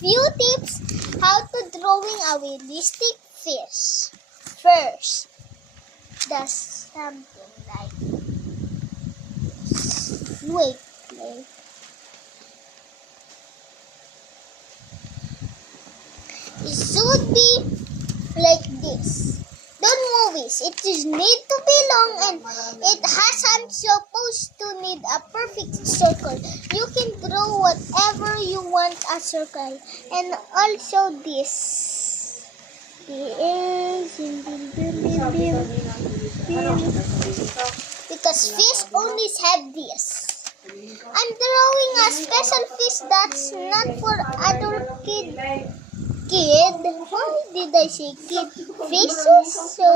few tips how to drawing a realistic fish. First, does something like wait. It should be like this. Don't move it. It is need to be long and it hasn't supposed to need a perfect circle. You can draw whatever you want a circle. And also this. Because fish only have this. I'm drawing a special fish that's not for adult kid. Why did I say kid? Fishes? So,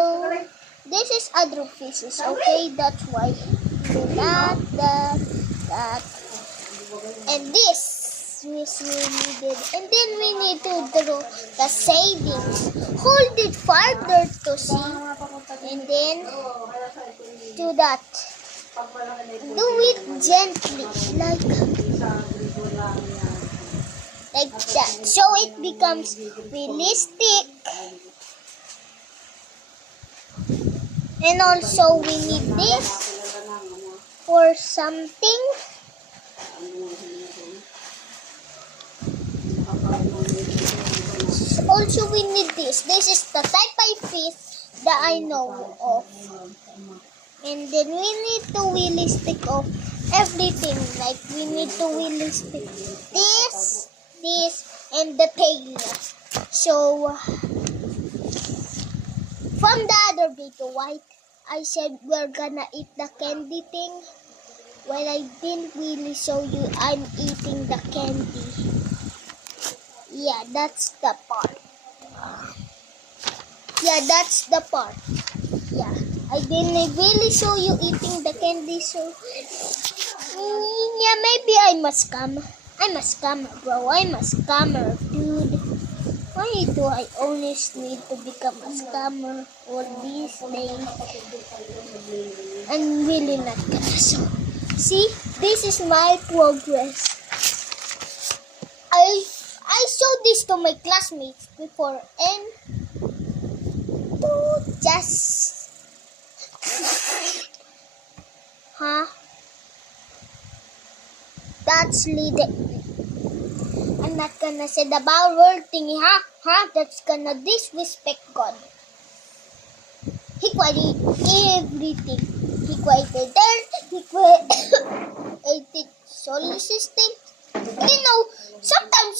this is adult fishes, okay? That's why. That. And this is we needed. And then we need to draw the shadings. Hold it farther to see. And then, do that. Do it gently, like that, so it becomes realistic. And also we need this for something. Also we need this. This is the type of fish that I know of. And then we need to realistic of everything. Like we need to realistic this, and the tail. So, from the other video, right, I said we're gonna eat the candy thing. When I didn't really show you I'm eating the candy. Yeah, that's the part. Yeah, that's the part. Yeah, I didn't really show you eating the candy, so yeah, maybe I'm a scammer. I'm a scammer, bro. I'm a scammer, dude. Why do I always need to become a scammer all these days? I'm really not gonna show. See, this is my progress. I showed this to my classmates before, and to just that's leader. I'm not gonna say the bowel word thingy, that's gonna disrespect God. He created everything. He created earth, he created solar system. You know, sometimes